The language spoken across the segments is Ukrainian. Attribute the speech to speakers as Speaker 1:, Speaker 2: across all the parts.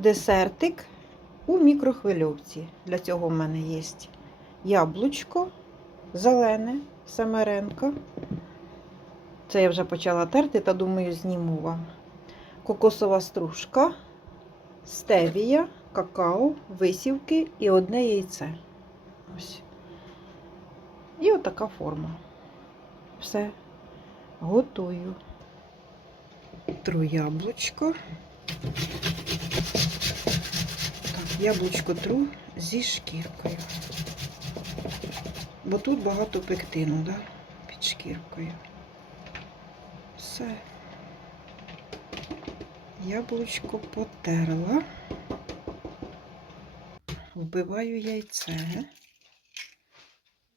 Speaker 1: десертик у мікрохвильовці. Для цього в мене є яблучко зелене, семеренко. Це я вже почала терти та думаю, зніму вам. Кокосова стружка, стевія, какао, висівки і одне яйце. Ось. І отака форма. Все. Готую. Тру яблучко. Так, яблучко тру зі шкіркою. Бо тут багато пектину, да? Під шкіркою. Все. Яблучко потерла. Вбиваю яйце.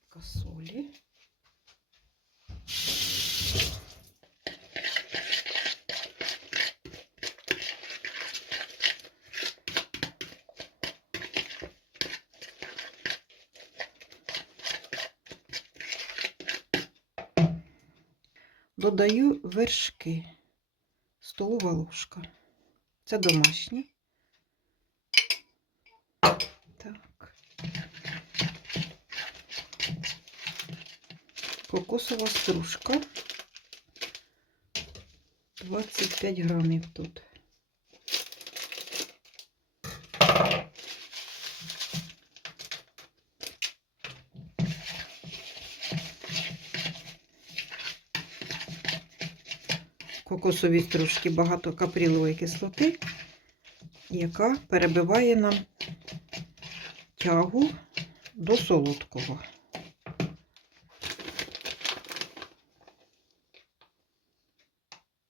Speaker 1: Касолі. Додаю вершки. Столова ложка. Це домашні. Так. Кокосова стружка. 25 грамів тут. Кокосовій стружки багато капрілової кислоти, яка перебиває нам тягу до солодкого.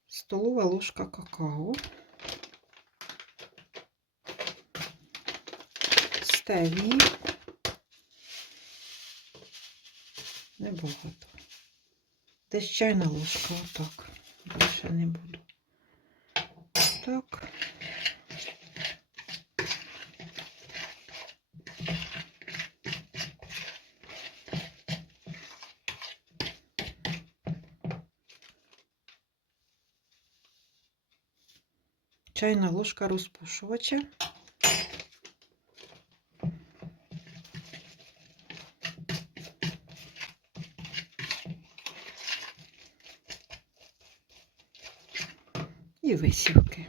Speaker 1: Столова ложка какао, стевії, небагато. Десь чайна ложка, отак. Більше не буду. Так. Чайна ложка розпушувача. І висівки.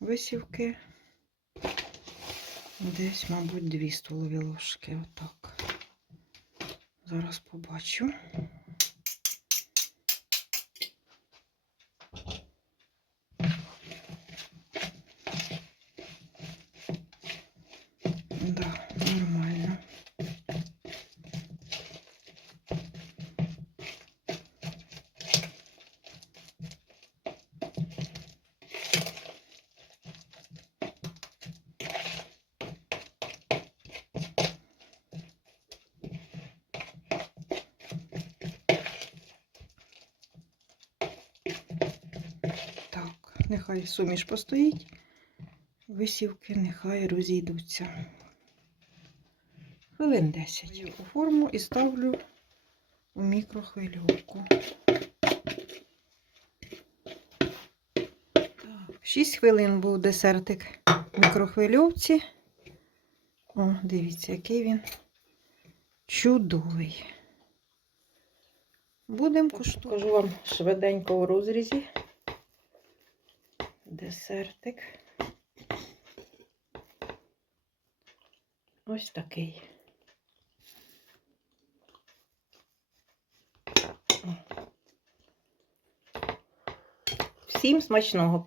Speaker 1: Висівки десь, мабуть, дві столові ложки. Отак. Зараз побачу. Да, нормально. Так, нехай суміш постоїть, висівки нехай розійдуться. Хвилин 10 у форму і ставлю у мікрохвильовку. Так, 6 хвилин був десертик в мікрохвильовці. О, дивіться, який він чудовий. Будемо куштувати. Покажу вам швиденько у розрізі. Десертик. Ось такий. Всім смачного!